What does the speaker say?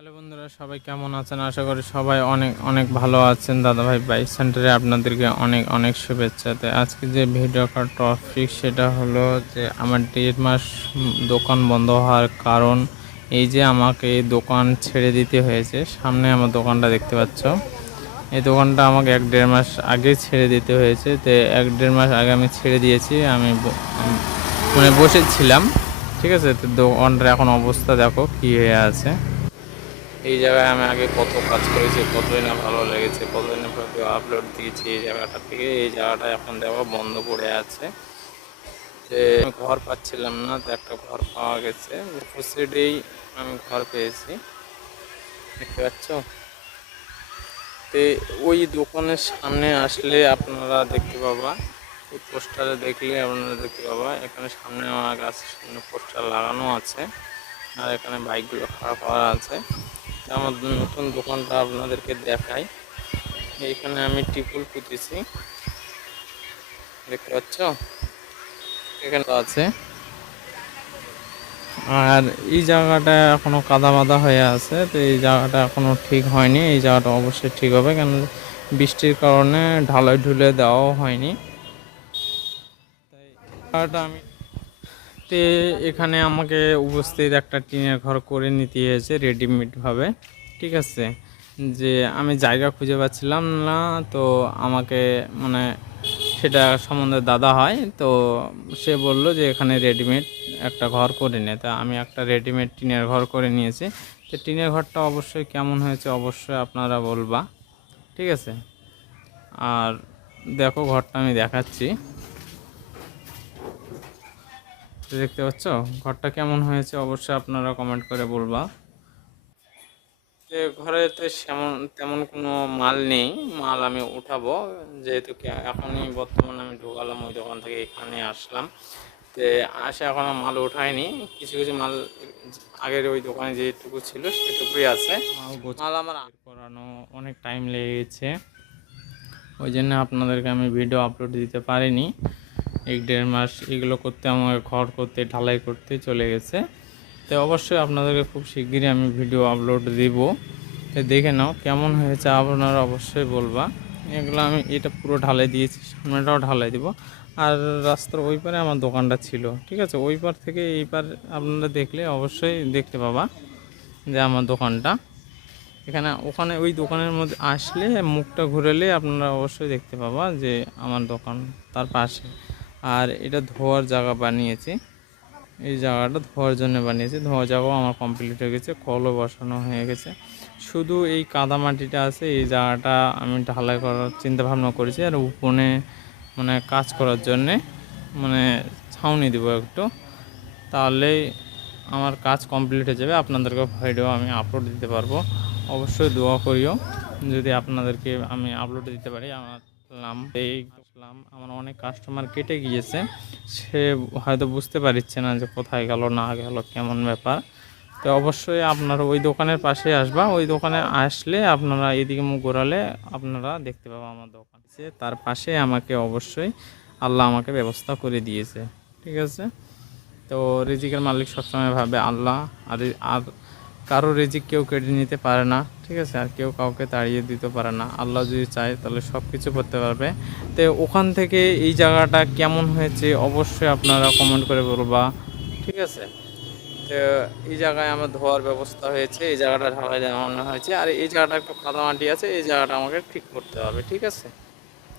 Hello বন্ধুরা, সবাই কেমন আছেন? আশা করি সবাই অনেক অনেক ভালো আছেন। দাদাভাই বাইক সেন্টারে আপনাদেরকে অনেক অনেক শুভেচ্ছা। তো আজকে যে ভিডিওটার টপিক সেটা হলো যে আমার 1.5 মাস দোকান বন্ধ হওয়ার কারণ। এই যে আমাকে এই দোকান ছেড়ে দিতে হয়েছে। সামনে আমার দোকানটা দেখতে পাচ্ছ, এই দোকানটা আমাকে 1-1.5 মাস আগে ছেড়ে দিতে হয়েছে। তো 1-1.5 মাস আগে আমি ছেড়ে দিয়েছি। মানে বসেছিলাম, ঠিক আছে। তো দোকানটার এখন অবস্থা দেখো কী হয়ে আছে। এই জায়গায় আমি আগে কত কাজ করেছি, কতই না ভালো লেগেছে, কতই না ভিডিও আপলোড দিয়েছি এই জায়গাটা থেকে। এই জায়গাটা এখন দেখো বন্ধ পড়ে আছে। যে আমি ঘর পাচ্ছিলাম না, তো একটা ঘর পাওয়া গেছে। প্রসিডেই আমি ঘর পেয়েছি, দেখতে পাচ্ছ। তো ওই দোকানের সামনে আসলে আপনারা দেখতে পাবা, ওই পোস্টারে দেখলে আপনারা দেখতে পাবা এখানে সামনে আমার গাছের সামনে পোস্টার লাগানো আছে, আর এখানে বাইকগুলো খারাপ করা আছে। আমার নতুন দোকানটা আপনাদেরকে দেখাই। এইখানে আমি টিপুল পুঁতেছি, দেখতে পাচ্ছ, এখানে তো আছে। আর এই জায়গাটা এখনো কাদা বাদা হয়ে আছে, তো এই জায়গাটা এখনো ঠিক হয়নি। এই জায়গাটা অবশ্যই ঠিক হবে, কেন বৃষ্টির কারণে ঢালাই ঢুলে দেওয়াও হয়নি। তাই জায়গাটা আমি তে এখানে আমাকে উপস্থিত একটা টিনের ঘর করে নিতে হয়েছে রেডিমেডভাবে, ঠিক আছে। যে আমি জায়গা খুঁজে পাচ্ছিলাম না, তো আমাকে মানে সেটা সম্বন্ধে দাদা হয়, তো সে বলল যে এখানে রেডিমেড একটা ঘর করে নে। তা আমি একটা রেডিমেড টিনের ঘর করে নিয়েছি। তো টিনের ঘরটা অবশ্যই কেমন হয়েছে অবশ্যই আপনারা বলবা, ঠিক আছে। আর দেখো ঘরটা আমি দেখাচ্ছি, দেখতে পাচ্ছ ঘরটা কেমন হয়েছে অবশ্যই আপনারা কমেন্ট করে বলবা। যে ঘরেতে তেমন কোনো মাল নেই, মাল আমি উঠাবো, যেহেতু এখনই বর্তমানে আমি ঢোকালাম ওই দোকান থেকে এখানে আসলাম। তো এখনো মাল উঠায়নি, কিছু কিছু মাল আগের ওই দোকানে যেটুকু ছিল সেটুকুই আছে। মাল আমার করানো অনেক টাইম লেগেছে, ওই জন্য আপনাদেরকে আমি ভিডিও আপলোড দিতে পারিনি। 1-1.5 মাস এগুলো করতে, আমাকে ঘর করতে, ঢালাই করতে চলে গেছে। তো অবশ্যই আপনাদেরকে খুব শিগগিরই আমি ভিডিও আপলোড দিব। তো দেখে নাও কেমন হয়েছে, আপনারা অবশ্যই বলবা। এগুলো আমি এটা পুরো ঢালাই দিয়েছি, সামনেটাও ঢালাই দিব। আর রাস্তার ওই পারে আমার দোকানটা ছিল, ঠিক আছে। ওই পার থেকে এই পার আপনারা দেখলে অবশ্যই দেখতে পাবা যে আমার দোকানটা এখানে। ওখানে ওই দোকানের মধ্যে আসলে মুখটা ঘুরেলে আপনারা অবশ্যই দেখতে পাবা যে আমার দোকান তার পাশে। আর এটা ধোয়ার জায়গা বানিয়েছি, এই জায়গাটা ধোয়ার জন্য বানিয়েছি। ধোয়ার জায়গাও আমার কমপ্লিট হয়ে গেছে, কলও বসানো হয়ে গেছে। শুধু এই কাদা মাটিটা আছে, এই জায়গাটা আমি ঢালাই করার চিন্তা ভাবনা করেছি। আর উপরে মানে কাজ করার জন্যে মানে ছাউনি দেবো একটু, তাহলেই আমার কাজ কমপ্লিট হয়ে যাবে। আপনাদেরকে ভিডিও আমি আপলোড দিতে পারবো। অবশ্যই দোয়া করিও যদি আপনাদেরকে আমি আপলোড দিতে পারি। আমার অনেক কাস্টমার কেটে গিয়েছে, সে হয়তো বুঝতে পারছে না যে কোথায় গেল না গেল কেমন ব্যাপার। তো অবশ্যই আপনারা ওই দোকানের পাশে আসবা, ওই দোকানে আসলে আপনারা এদিকে মুখ ঘোরালে আপনারা দেখতে পাবো আমার দোকান তার পাশে। আমাকে অবশ্যই আল্লাহ আমাকে ব্যবস্থা করে দিয়েছে, ঠিক আছে। তো রিজিকের মালিক সবসময় ভাবে আল্লাহ। আর আর কারো রিজিক কেউ কেড়ে নিতে পারে না, ঠিক আছে। আর কেউ কাউকে তাড়িয়ে দিতে পারে না। আল্লাহ যদি চায় তাহলে সব কিছু করতে পারবে। তো ওখান থেকে এই জায়গাটা কেমন হয়েছে অবশ্যই আপনারা কমেন্ট করে বলবা, ঠিক আছে। তো এই জায়গায় আমার ধোয়ার ব্যবস্থা হয়েছে, এই জায়গাটা ঢালাই দেওয়ানো হয়েছে। আর এই জায়গাটা একটু কাদামাটি আছে, এই জায়গাটা আমাকে ঠিক করতে হবে, ঠিক আছে।